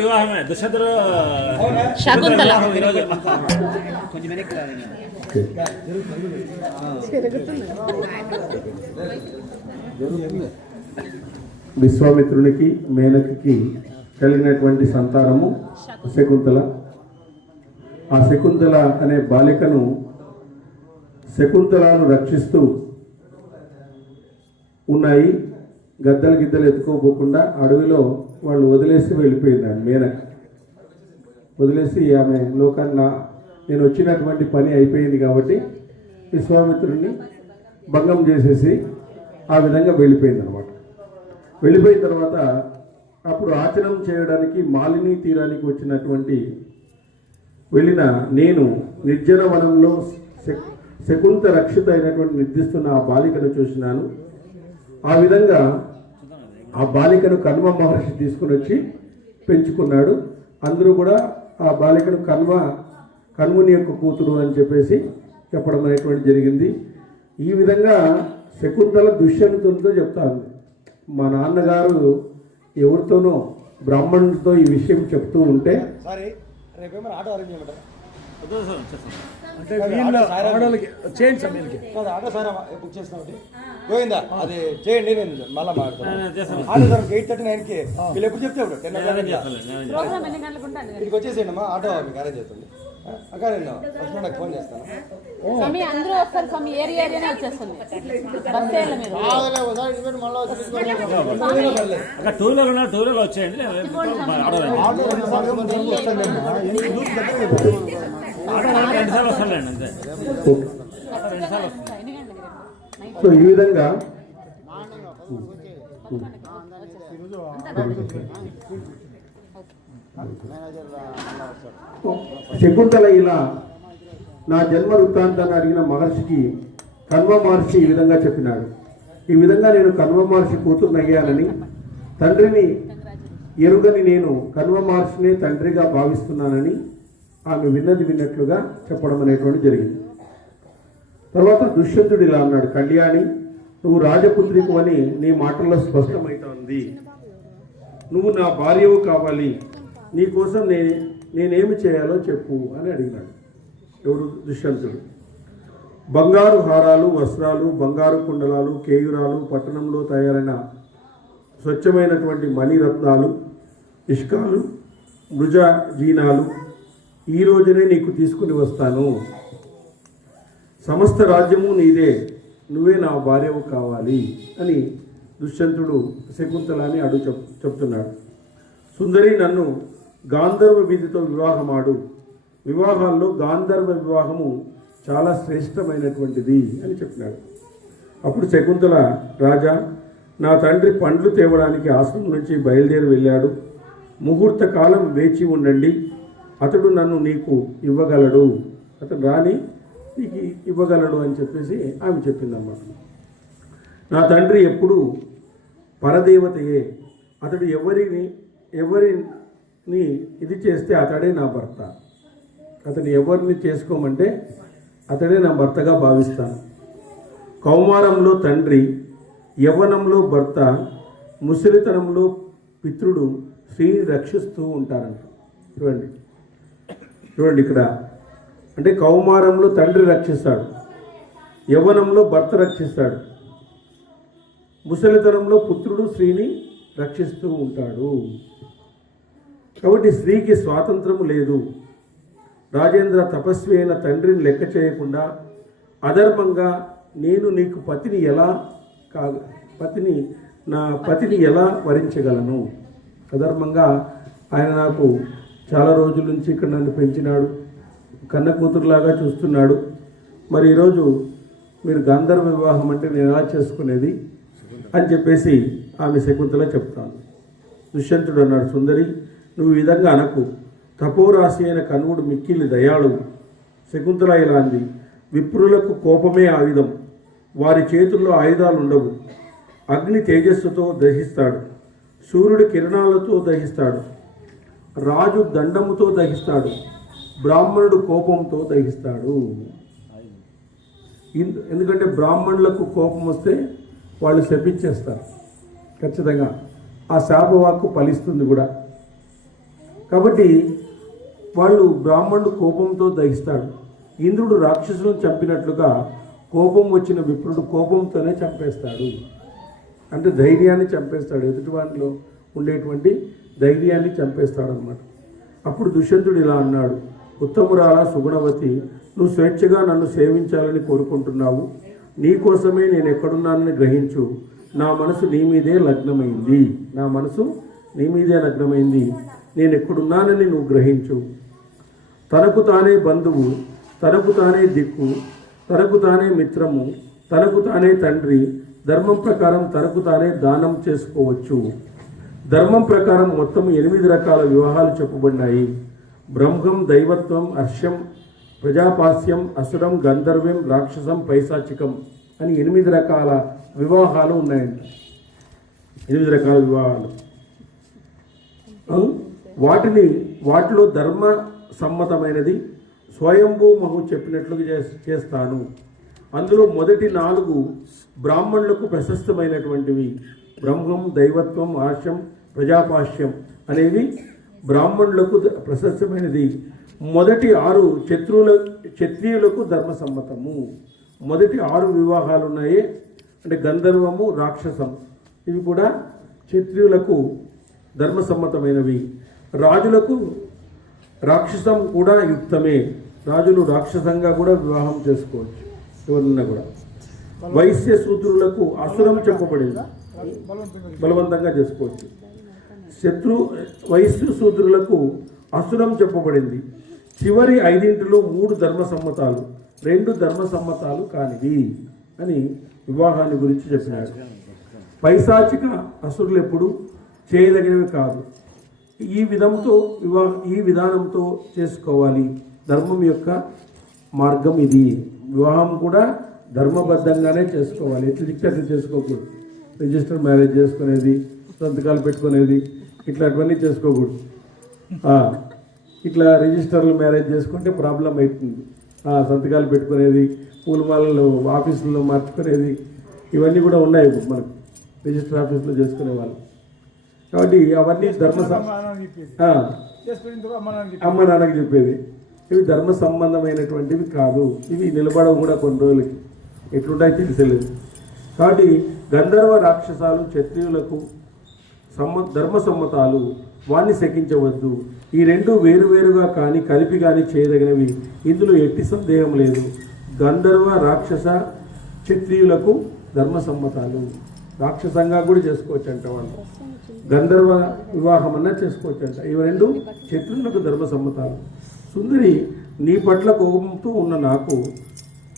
వివాహమే దుష్యంతుడు శకుంతల కొంచెం వెనక్కి విశ్వామిత్రునికి మేనకకి కలిగినటువంటి సంతానము శకుంతల. ఆ శకుంతల అనే బాలికను శకుంతలను రక్షిస్తూ ఉన్నాయి. గద్దలు గిద్దలు ఎత్తుకోపోకుండా అడవిలో వాళ్ళు వదిలేసి వెళ్ళిపోయింది. ఆమె మేనక వదిలేసి ఆమె లోకాన్ని నేను వచ్చినటువంటి పని అయిపోయింది కాబట్టి విశ్వామిత్రుడిని భంగం చేసేసి ఆ విధంగా వెళ్ళిపోయింది అనమాట. వెళ్ళిపోయిన తర్వాత అప్పుడు ఆచరణ చేయడానికి మాలిని తీరానికి వచ్చినటువంటి వెళ్ళిన నేను నిర్జన వనంలో శకుంత రక్షిత అయినటువంటి నిర్దిస్తున్న ఆ బాలికను చూసినాను. ఆ విధంగా ఆ బాలికను కన్వ మహర్షి తీసుకుని వచ్చి పెంచుకున్నాడు. అందరూ కూడా ఆ బాలికను కన్వుని యొక్క కూతురు అని చెప్పేసి చెప్పడం అనేటువంటి జరిగింది. ఈ విధంగా శకుంతల దుష్యంతునితో చెప్తాను. మా నాన్నగారు ఎవరితోనో బ్రాహ్మణుడితో ఈ విషయం చెప్తూ ఉంటే అంటే చేయండి సార్ ఆటో సార్ బుక్ చేసిన గోవిందా అది చేయండి. నేను మళ్ళీ మాట్లాడతాను. ఆటో సార్ 8:39కి వీళ్ళు ఎప్పుడు చెప్తే ఇప్పుడు 10 ఇక్కడికి వచ్చేసేయండి అమ్మా. ఆటో మీకు అరేంజ్ అవుతుంది. అక్కడ నేను వచ్చిన నాకు ఫోన్ చేస్తాను. టూ వీలర్ వచ్చేయండి. రెండుసార్లు వస్తానులేండి అంతే. సో ఈ విధంగా శకుంతల ఇలా నా జన్మ వృత్తాంతాన్ని అడిగిన మహర్షికి కన్వ మహర్షి ఈ విధంగా చెప్పినాడు. ఈ విధంగా నేను కన్వ మహర్షి కూతురునయ్యానని, తండ్రిని ఎరుగని నేను కన్వ మహర్షినే తండ్రిగా భావిస్తున్నానని ఆమె విన్నట్లుగా చెప్పడం అనేటువంటి జరిగింది. తర్వాత దుష్యంతుడు ఇలా అన్నాడు, కళ్యాణి నువ్వు రాజపుత్రికు అని నీ మాటల్లో స్పష్టమవుతోంది. నువ్వు నా భార్యవు కావాలి. నీ కోసం నేనేమి చేయాలో చెప్పు అని అడిగినాడు. ఎవరు? దుష్యంతుడు. బంగారు హారాలు, వస్త్రాలు, బంగారు కుండలాలు, కేయురాలు, పట్టణంలో తయారైన స్వచ్ఛమైనటువంటి మణిరత్నాలు, ఇష్కాలు, మృజజీనాలు ఈ రోజునే నీకు తీసుకుని వస్తాను. సమస్త రాజ్యము నీదే, నువ్వే నా భార్యవు కావాలి అని దుష్యంతుడు శకుంతలని చెప్తున్నాడు. సుందరి నన్ను గాంధర్వ వీధితో వివాహమాడు. వివాహాల్లో గాంధర్వ వివాహము చాలా శ్రేష్టమైనటువంటిది అని చెప్పినాడు. అప్పుడు శకుంతల, రాజా నా తండ్రి పండ్లు తేవడానికి ఆశ్రమం నుంచి బయలుదేరి వెళ్ళాడు. ముహూర్త కాలం వేచి ఉండండి, అతడు నన్ను నీకు ఇవ్వగలడు, అతడు రాని నీకు ఇవ్వగలడు అని చెప్పేసి ఆమె చెప్పిందన్నమాట. నా తండ్రి ఎప్పుడు పరదేవతయే, అతడు ఎవరిని ఇది చేస్తే అతడే నా భర్త. అతను ఎవరిని చేసుకోమంటే అతడే నా భర్తగా భావిస్తాను. కౌమారంలో తండ్రి, యవ్వనంలో భర్త, ముసలితనంలో పితృడు స్త్రీని రక్షిస్తూ ఉంటారంట. చూడండి ఇక్కడ అంటే కౌమారంలో తండ్రి రక్షిస్తాడు, యవ్వనంలో భర్త రక్షిస్తాడు, ముసలితనంలో పుత్రుడు స్త్రీని రక్షిస్తూ ఉంటాడు. కాబట్టి స్త్రీకి స్వాతంత్రము లేదు. రాజేంద్ర తపస్వి అయిన తండ్రిని లెక్క చేయకుండా అధర్మంగా నేను నీకు నా పతిని ఎలా వరించగలను? అధర్మంగా ఆయన నాకు చాలా రోజుల నుంచి ఇక్కడ నన్ను పెంచినాడు, కన్న కూతురులాగా చూస్తున్నాడు. మరి ఈరోజు మీరు గాంధర్వ వివాహం అంటే నేను ఎలా చేసుకునేది అని చెప్పేసి ఆమె శకుంతల చెప్తాను. దుష్యంతుడు అన్నాడు, సుందరి నువ్వు ఈ విధంగా అనకు. తపోరాశి అయిన కన్వుడు మిక్కిలి దయాళు. శకుంతల ఇలా అంది, విప్రులకు కోపమే ఆయుధం, వారి చేతుల్లో ఆయుధాలు ఉండవు. అగ్ని తేజస్సుతో దహిస్తాడు, సూర్యుడి కిరణాలతో దహిస్తాడు, రాజు దండముతో దహిస్తాడు, బ్రాహ్మణుడు కోపంతో దహిస్తాడు. ఎందుకంటే బ్రాహ్మణులకు కోపం వస్తే వాళ్ళు శపించేస్తారు ఖచ్చితంగా. ఆ శాపవాక్కు ఫలిస్తుంది కూడా. కాబట్టి వాళ్ళు బ్రాహ్మణుడు కోపంతో దహిస్తాడు. ఇంద్రుడు రాక్షసులను చంపినట్లుగా కోపం వచ్చిన విప్రుడు కోపంతోనే చంపేస్తాడు. అంటే ధైర్యాన్ని చంపేస్తాడు, ఎదుటివాడిలో ఉండేటువంటి ధైర్యాన్ని చంపేస్తాడు అన్నమాట. అప్పుడు దుష్యంతుడు ఇలా అన్నాడు, ఉత్తమురాల సుగుణవతి, నువ్వు స్వేచ్ఛగా నన్ను సేవించాలని కోరుకుంటున్నావు. నీ కోసమే నేను ఎక్కడున్నానని గ్రహించు. నా మనసు నీ మీదే లగ్నమైంది, నా మనసు నీ మీదే లగ్నమైంది. నేను ఎక్కడున్నానని నువ్వు గ్రహించు. తనకు తానే బంధువు, తనకు తానే దిక్కు, తనకు తానే మిత్రము, తనకు తానే తండ్రి. ధర్మం ప్రకారం తనకు తానే దానం చేసుకోవచ్చు. ధర్మం ప్రకారం మొత్తం 8 రకాల వివాహాలు చెప్పబడినాయి. బ్రహ్మం, దైవత్వం, హర్షం, ప్రజాపాస్యం, అసురం, గంధర్వ్యం, రాక్షసం, పైశాచికం అని 8 రకాల వివాహాలు ఉన్నాయండి. 8 రకాల వివాహాలు. వాటిలో ధర్మ సమ్మతమైనది స్వయంభూ మహు చెప్పినట్లుగా చేస్తాను. అందులో మొదటి 4 బ్రాహ్మణులకు ప్రశస్తమైనటువంటివి. బ్రహ్మం, దైవత్వం, హర్షం, ప్రజాపాస్యం అనేవి బ్రాహ్మణులకు ప్రశస్తమైనది. మొదటి 6 క్షత్రియులకు ధర్మసమ్మతము. మొదటి 6 వివాహాలు ఉన్నాయి. అంటే గంధర్వము, రాక్షసం ఇవి కూడా క్షత్రియులకు ధర్మసమ్మతమైనవి. రాజులకు రాక్షసం కూడా యుక్తమే. రాజులు రాక్షసంగా కూడా వివాహం చేసుకోవచ్చు ఎవరన్నా కూడా. వైశ్య శూద్రులకు అసురం చెప్పబడింది, బలవంతంగా చేసుకోవచ్చు. వైశ్య శూద్రులకు అసురం చెప్పబడింది. చివరి 5 3 ధర్మసమ్మతాలు, 2 ధర్మసమ్మతాలు కానివి అని వివాహాన్ని గురించి చెప్పినాడు. పైశాచిక అసురులు ఎప్పుడు చేయదగినవి కాదు. ఈ విధానంతో చేసుకోవాలి. ధర్మం యొక్క మార్గం ఇది. వివాహం కూడా ధర్మబద్ధంగానే చేసుకోవాలి. ఎట్లా దిక్కు అట్లా చేసుకోకూడదు. రిజిస్టర్ మ్యారేజ్ చేసుకునేది, సంతకాలు పెట్టుకునేది, ఇట్లాంటివన్నీ చేసుకోకూడదు. ఇట్లా రిజిస్టర్లు మ్యారేజ్ చేసుకుంటే ప్రాబ్లం అవుతుంది. సంతకాలు పెట్టుకునేది, పూలమాలలో ఆఫీసుల్లో మార్చుకునేది, ఇవన్నీ కూడా ఉన్నాయి మనకు రిజిస్టర్ ఆఫీసులో చేసుకునే వాళ్ళు. కాబట్టి అవన్నీ అమ్మ నాన్నకి చెప్పేది. ఇవి ధర్మ సంబంధమైనటువంటివి కాదు. ఇవి నిలబడవు కూడా కొన్ని రోజులకి, ఎట్లుంటాయి తెలిసలేదు. కాబట్టి గంధర్వ రాక్షసాలు క్షత్రియులకు ధర్మసమ్మతాలు, వాణ్ణి శకించవద్దు. ఈ 2 వేరువేరుగా కానీ కలిపి కానీ చేయదగినవి. ఇందులో ఎట్టి సందేహం లేదు. గంధర్వ రాక్షస క్షత్రియులకు ధర్మసమ్మతాలు. రాక్షసంగా కూడా చేసుకోవచ్చు అంట వాళ్ళు. గంధర్వ వివాహం అన్నా చేసుకోవచ్చు అంట. ఇవి 2 క్షత్రియులకు ధర్మసమ్మతాలు. సుందరి, నీ పట్ల కోపంతో ఉన్న నాకు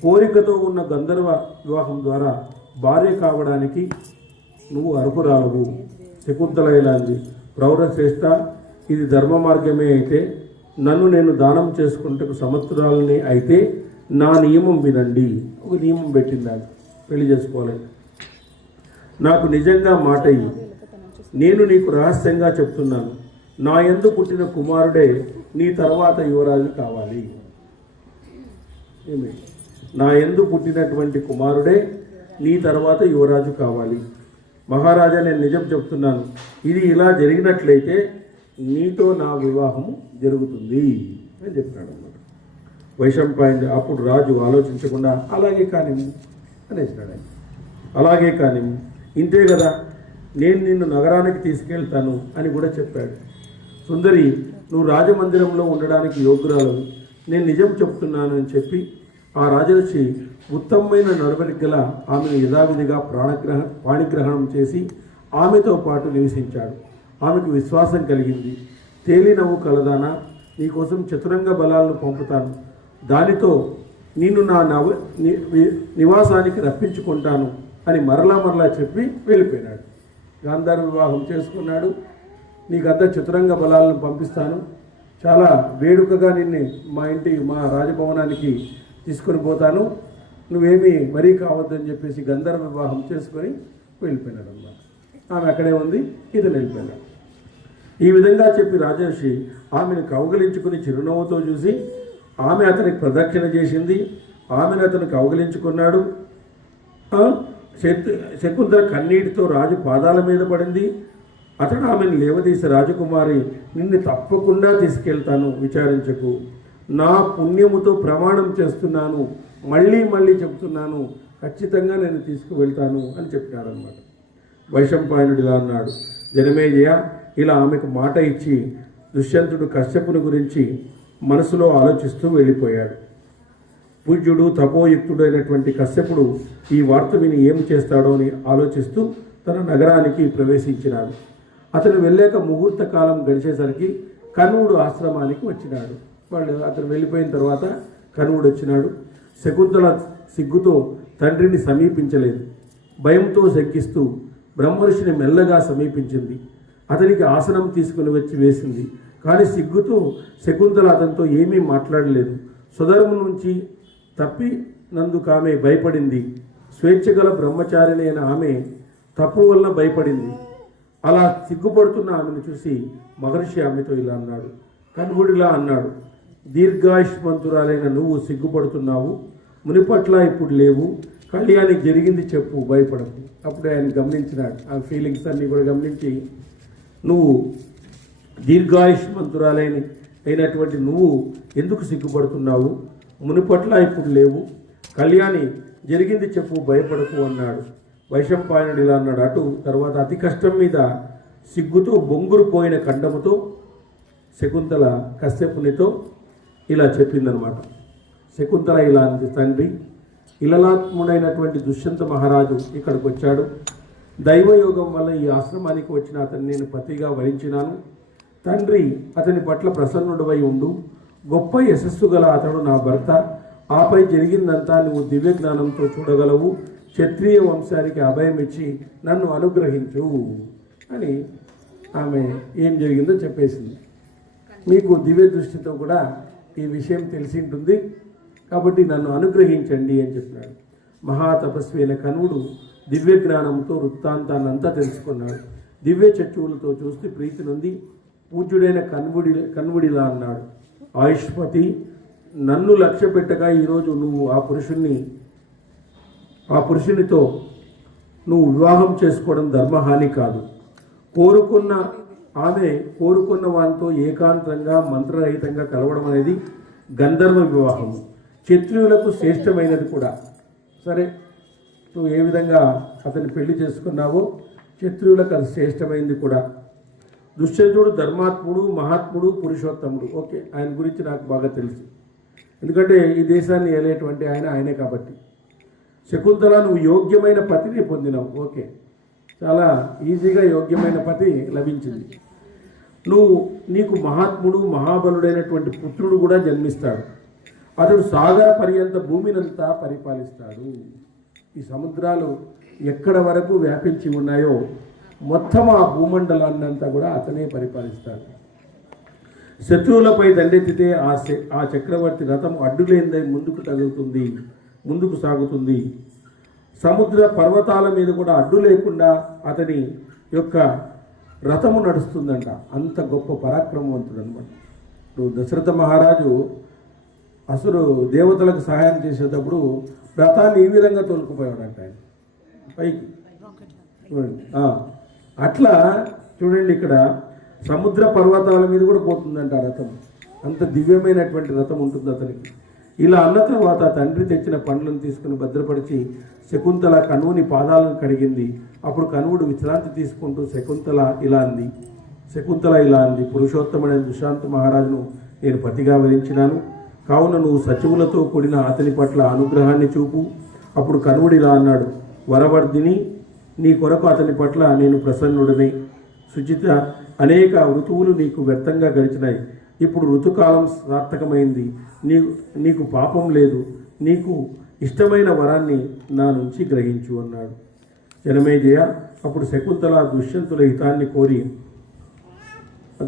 కోరికతో ఉన్న గంధర్వ వివాహం ద్వారా భార్య కావడానికి నువ్వు అర్హురాలవు. శకుంతల ఇలా అంది, ప్రౌఢశ్రేష్ఠ, ఇది ధర్మ మార్గమే అయితే నన్ను నేను దానం చేసుకుంటూ సమర్థురాలని అయితే నా నియమం వినండి. ఒక నియమం పెట్టింది, పెళ్లి చేసుకోవాలని. నాకు నిజంగా మాట ఇయ్యి. నేను నీకు రహస్యంగా చెప్తున్నాను. నా యందు పుట్టిన కుమారుడే నీ తర్వాత యువరాజు కావాలి. నా యందు పుట్టినటువంటి కుమారుడే నీ తర్వాత యువరాజు కావాలి. మహారాజా, నేను నిజం చెప్తున్నాను. ఇది ఇలా జరిగినట్లయితే నీతో నా వివాహం జరుగుతుంది అని చెప్పినాడు అన్నమాట. వైశంపాయనుడు అప్పుడు రాజు ఆలోచించకుండా అలాగే కానివ్వు అనేసినాడు ఆయన. అలాగే కానివ్వు, ఇంతే కదా, నేను నిన్ను నగరానికి తీసుకెళ్తాను అని కూడా చెప్పాడు. సుందరి, నువ్వు రాజమందిరంలో ఉండడానికి యోగ్యురాలు, నేను నిజం చెప్తున్నానని చెప్పి ఆ రాజర్షి ఉత్తమమైన నడవడిక గల ఆమెను యథావిధిగా పాణిగ్రహణం చేసి ఆమెతో పాటు నివసించాడు. ఆమెకు విశ్వాసం కలిగింది. తేలినవ్వు కలదానా, నీకోసం చతురంగ బలాలను పంపుతాను, దానితో నిన్ను నా నివాసానికి రప్పించుకుంటాను అని మరలా చెప్పి వెళ్ళిపోయినాడు. గాంధార వివాహం చేసుకున్నాడు. నీకంతా చతురంగ బలాలను పంపిస్తాను, చాలా వేడుకగా నిన్ను మా రాజభవనానికి తీసుకొని పోతాను, నువ్వేమీ మరీ కావద్దని చెప్పేసి గంధర్వ వివాహం చేసుకొని వెళ్ళిపోయినాడు అన్నమాట. ఆమె అక్కడే ఉంది, ఇతను వెళ్ళిపోయినాడు. ఈ విధంగా చెప్పి రాజర్షి ఆమెను కౌగలించుకుని చిరునవ్వుతో చూసి ఆమె అతనికి ప్రదక్షిణ చేసింది. ఆమెను అతను కౌగలించుకున్నాడు. శకుంతల కన్నీటితో రాజు పాదాల మీద పడింది. అతడు ఆమెను లేవదీసి, రాజకుమారి, నిన్ను తప్పకుండా తీసుకెళ్తాను, విచారించకు. నా పుణ్యముతో ప్రమాణం చేస్తున్నాను, మళ్ళీ మళ్ళీ చెప్తున్నాను, ఖచ్చితంగా నేను తీసుకువెళ్తాను అని చెప్పినాడు అనమాట. వైశంపాయనుడు ఇలా అన్నాడు, జనమేజయ ఇలా ఆమెకు మాట ఇచ్చి దుష్యంతుడు కశ్యపుని గురించి మనసులో ఆలోచిస్తూ వెళ్ళిపోయాడు. పూజ్యుడు తపోయుక్తుడు అయినటువంటి కశ్యపుడు ఈ వార్త విని ఏం చేస్తాడో అని ఆలోచిస్తూ తన నగరానికి ప్రవేశించినాడు. అతను వెళ్ళాక ముహూర్త కాలం గడిచేసరికి కణువుడు ఆశ్రమానికి వచ్చినాడు. అతను వెళ్ళిపోయిన తర్వాత కణువుడు వచ్చినాడు. శకుంతల సిగ్గుతో తండ్రిని సమీపించలేదు. భయంతో శంకిస్తూ బ్రహ్మర్షిని మెల్లగా సమీపించింది. అతనికి ఆసనం తీసుకుని వచ్చి వేసింది. కానీ సిగ్గుతో శకుంతల అతనితో ఏమీ మాట్లాడలేదు. సుధర్ము నుంచి తప్పినందుకు ఆమె భయపడింది. స్వేచ్ఛగల బ్రహ్మచారిణి అయిన ఆమె తప్పు వలన భయపడింది. అలా సిగ్గుపడుతున్న ఆమెను చూసి మహర్షి ఆమెతో ఇలా అన్నాడు, కణువుడిలా అన్నాడు, దీర్ఘాయుష్మంతురాలైన నువ్వు సిగ్గుపడుతున్నావు, మునిపట్ల ఇప్పుడు లేవు, కళ్యాణికి జరిగింది చెప్పు, భయపడకు. అప్పుడే ఆయన గమనించినాడు, ఆ ఫీలింగ్స్ అన్నీ కూడా గమనించి, నువ్వు దీర్ఘాయుష్మంతురాలైనటువంటి నువ్వు ఎందుకు సిగ్గుపడుతున్నావు, మునిపట్ల ఇప్పుడు లేవు, కళ్యాణి జరిగింది చెప్పు, భయపడకు అన్నాడు. వైశంపాయనుడు ఇలా అన్నాడు. అటు తర్వాత అతి కష్టం మీద సిగ్గుతో బొంగురు పోయిన కంఠముతో శకుంతల కశ్యపునితో ఇలా చెప్పిందనమాట. శకుంతల ఇలా అంది, తండ్రి, ఇలలాత్ముడైనటువంటి దుష్యంత మహారాజు ఇక్కడికి వచ్చాడు. దైవయోగం వల్ల ఈ ఆశ్రమానికి వచ్చిన అతన్ని నేను పతిగా వరించినాను. తండ్రి అతని పట్ల ప్రసన్నుడవై ఉండు. గొప్ప యశస్సు గల అతడు నా భర్త. ఆపై జరిగిందంతా నువ్వు దివ్య జ్ఞానంతో చూడగలవు. క్షత్రియ వంశానికి అభయం ఇచ్చి నన్ను అనుగ్రహించు అని ఆమె ఏం జరిగిందో చెప్పేసింది. మీకు దివ్య దృష్టితో కూడా ఈ విషయం తెలిసి ఉంటుంది కాబట్టి నన్ను అనుగ్రహించండి అని చెప్పాడు. మహాతపస్వి అయిన కణువుడు దివ్య జ్ఞానంతో వృత్తాంతాన్నంతా తెలుసుకున్నాడు. దివ్య చక్షువులతో చూస్తే ప్రీతి నుండి పూజ్యుడైన కణువుడిలా అన్నాడు, ఆయుష్మతి, నన్ను లక్ష్య పెట్టగా ఈరోజు నువ్వు ఆ పురుషునితో నువ్వు వివాహం చేసుకోవడం ధర్మహాని కాదు. కోరుకున్న వానితో ఏకాంతంగా మంత్రరహితంగా కలవడం అనేది గంధర్వ వివాహము, క్షత్రియులకు శ్రేష్టమైనది కూడా. సరే, నువ్వు ఏ విధంగా అతన్ని పెళ్లి చేసుకున్నావో క్షత్రియులకు అది శ్రేష్టమైనది కూడా. దుష్యంతుడు ధర్మాత్ముడు, మహాత్ముడు, పురుషోత్తముడు. ఓకే, ఆయన గురించి నాకు బాగా తెలుసు, ఎందుకంటే ఈ దేశాన్ని ఏలేటువంటి ఆయనే కాబట్టి. శకుంతల, నువ్వు యోగ్యమైన పతిని పొందినావు. ఓకే, చాలా ఈజీగా యోగ్యమైన పతి లభించింది. నీకు మహాత్ముడు, మహాబలుడైనటువంటి పుత్రుడు కూడా జన్మిస్తాడు. అతడు సాగర పర్యంత భూమినంతా పరిపాలిస్తాడు. ఈ సముద్రాలు ఎక్కడ వరకు వ్యాపించి ఉన్నాయో మొత్తం ఆ భూమండలాన్నంతా కూడా అతనే పరిపాలిస్తాడు. శత్రువులపై దండెత్తితే ఆ చక్రవర్తి రథం అడ్డులేనిదై ముందుకు సాగుతుంది. సముద్ర పర్వతాల మీద కూడా అడ్డు లేకుండా అతని యొక్క రథము నడుస్తుందంట. అంత గొప్ప పరాక్రమవంతుడు అనమాట. ఇప్పుడు దశరథ మహారాజు అసలు దేవతలకు సహాయం చేసేటప్పుడు రథాన్ని ఈ విధంగా తోలుకుపోయాడంట ఆయన పైకి. చూడండి, అట్లా చూడండి, ఇక్కడ సముద్ర పర్వతాల మీద కూడా పోతుందంట రథం. అంత దివ్యమైనటువంటి రథం ఉంటుంది అతనికి. ఇలా అన్న తర్వాత తండ్రి తెచ్చిన పండ్లను తీసుకుని భద్రపరిచి శకుంతల కణువుని పాదాలను కడిగింది. అప్పుడు కణువుడు విశ్రాంతి తీసుకుంటూ శకుంతల ఇలా అంది, పురుషోత్తముడైన దుష్యంత మహారాజును నేను పతిగా వరించినాను. కావున నువ్వు సచివులతో కూడిన అతని పట్ల అనుగ్రహాన్ని చూపు. అప్పుడు కణువుడు ఇలా అన్నాడు, వరవర్ధిని, నీ కొరకు అతని పట్ల నేను ప్రసన్నుడని. సుచిత, అనేక ఋతువులు నీకు వ్యర్థంగా గడిచినాయి. ఇప్పుడు ఋతుకాలం సార్థకమైంది. నీకు పాపం లేదు. నీకు ఇష్టమైన వరాన్ని నా నుంచి గ్రహించు అన్నాడు. జనమేజయ, అప్పుడు శకుంతల దుష్యంతుల హితాన్ని కోరి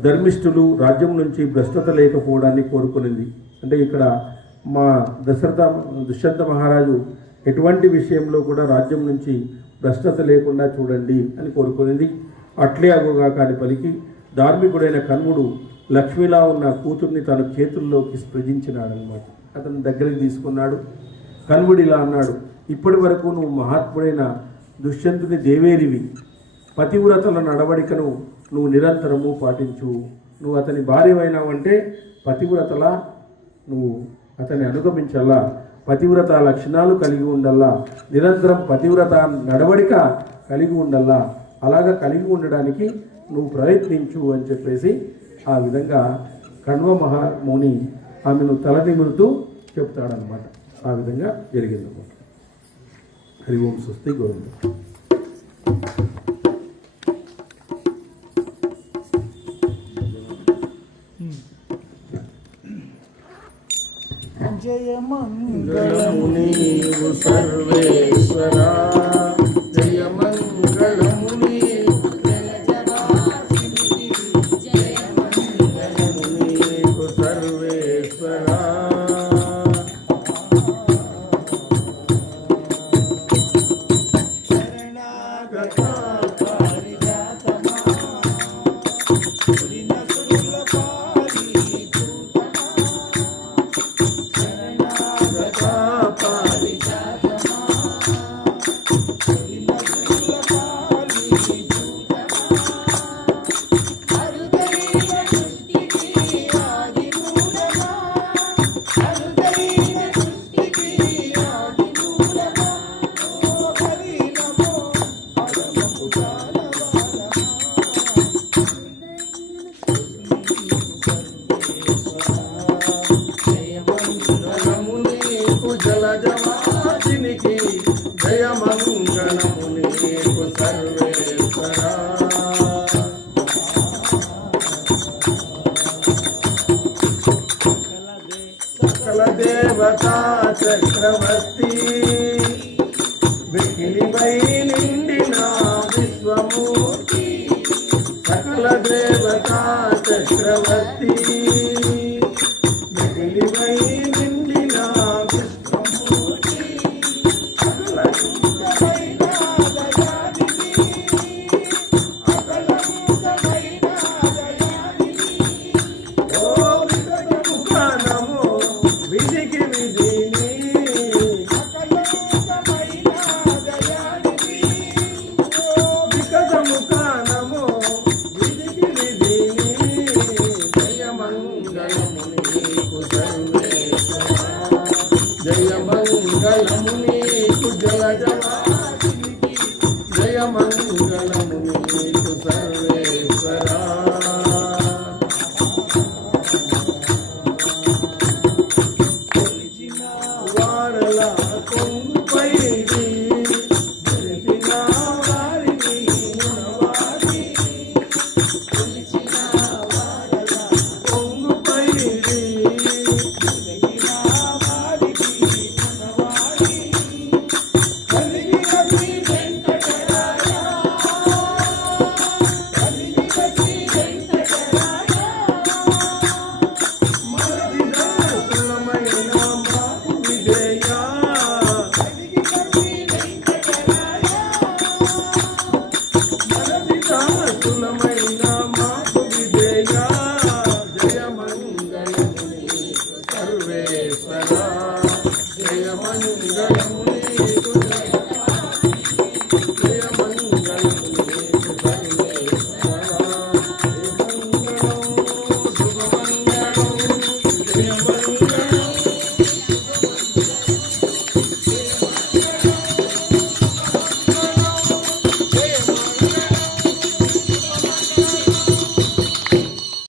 ధర్మిష్ఠులు రాజ్యం నుంచి భ్రష్టత లేకపోవడాన్ని కోరుకునింది. అంటే ఇక్కడ మా దుష్యంత మహారాజు ఎటువంటి విషయంలో కూడా రాజ్యం నుంచి భ్రష్టత లేకుండా చూడండి అని కోరుకునింది. అట్లే అగుగా కాని పలికి ధార్మికుడైన కణ్వుడు లక్ష్మిలా ఉన్న కూతుర్ని తన చేతుల్లోకి స్పృజించినాడు అనమాట. అతను దగ్గరికి తీసుకున్నాడు. కణ్వుడు ఇలా అన్నాడు, ఇప్పటి వరకు నువ్వు మహాత్ముడైన దుష్యంతుని దేవేరివి. పతివ్రతల నడవడికను నువ్వు నిరంతరము పాటించు. నువ్వు అతని భార్యమైనావంటే పతివ్రతలా నువ్వు అతన్ని అనుగమించల్లా, పతివ్రత లక్షణాలు కలిగి ఉండల్లా, నిరంతరం పతివ్రత నడవడిక కలిగి ఉండల్లా. అలాగా కలిగి ఉండడానికి నువ్వు ప్రయత్నించు అని చెప్పేసి ఆ విధంగా కణ్వ మహాముని ఆమెను తలనిమురుతూ చెప్తాడనమాట. ఆ విధంగా జరిగిందన్నమాట. హరి ఓం స్వస్తి గోవింద. జయ మంగళము నీవు సర్వేశ్వరా, జయ మంగళము నీవు, మంగళము నీవు సర్వేశ్వరా. జలజవాసినికి జయ మంగళము నీకు సర్వేశ్వరా. సకల దేవతా చక్రవర్తి, వెకిలిపై నిండిన విశ్వమూర్తి, సకల దేవతా చక్రవర్తి,